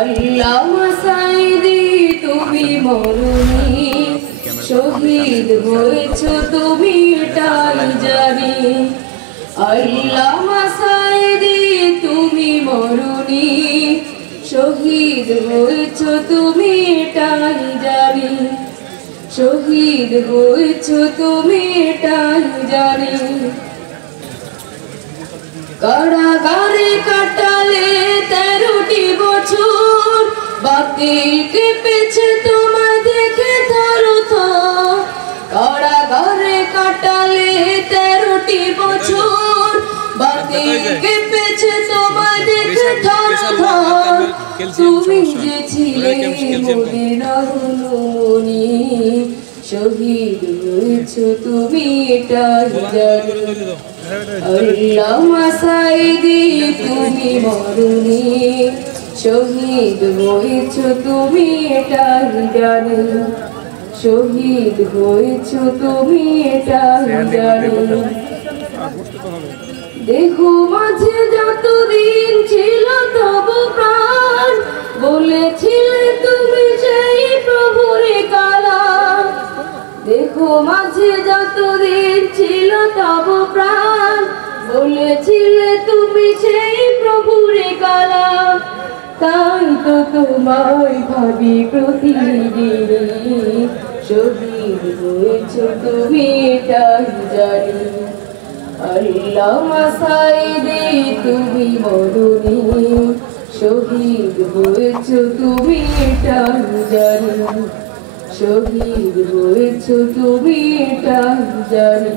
আল্লামা সাঈদী তুমি মরুনি, শহীদ হয়েছ তুমি এটাই জানি। আল্লামা সাঈদী তুমি মরুনি, শহীদ হয়েছ তুমি এটাই জানি। শহীদ হয়েছ তুমি এটাই জানি। কারাগারে কাটালে 13টি বছর, বাতিল কেঁপেছে তোমায় দেখে থরথর। কারাগারে কাটালে 13টি বছর, বাতিল কেঁপেছে তোমায় দেখে থরথর। তুমি যে ছিলে মদিনার রমণী, শহীদ হয়েছ তুমি এটাই জানি। আল্লামা সাঈদী তুমি মরুনি, শহীদ হয়েছ তুমি এটাই জানি। শহীদ হয়েছ তুমি এটাই জানি। দেহ মাঝে যতদিন ছিল তব প্রাণ, বলেছিলে তুমি সেই প্রভুরে কালাম। দেহ মাঝে যতদিন ছিল তব প্রাণ, বলেছিলে তুমি সেই প্রভুরে কালাম। তাই তো তোমায় ভাবি প্রতিদিন, শহীদ হয়েছ তুমি এটাই জানি। আল্লামা সাঈদী তুমি মরুনি, শহীদ হয়েছ তুমি এটাই জানি। শহীদ হয়েছ তুমি এটাই জানি।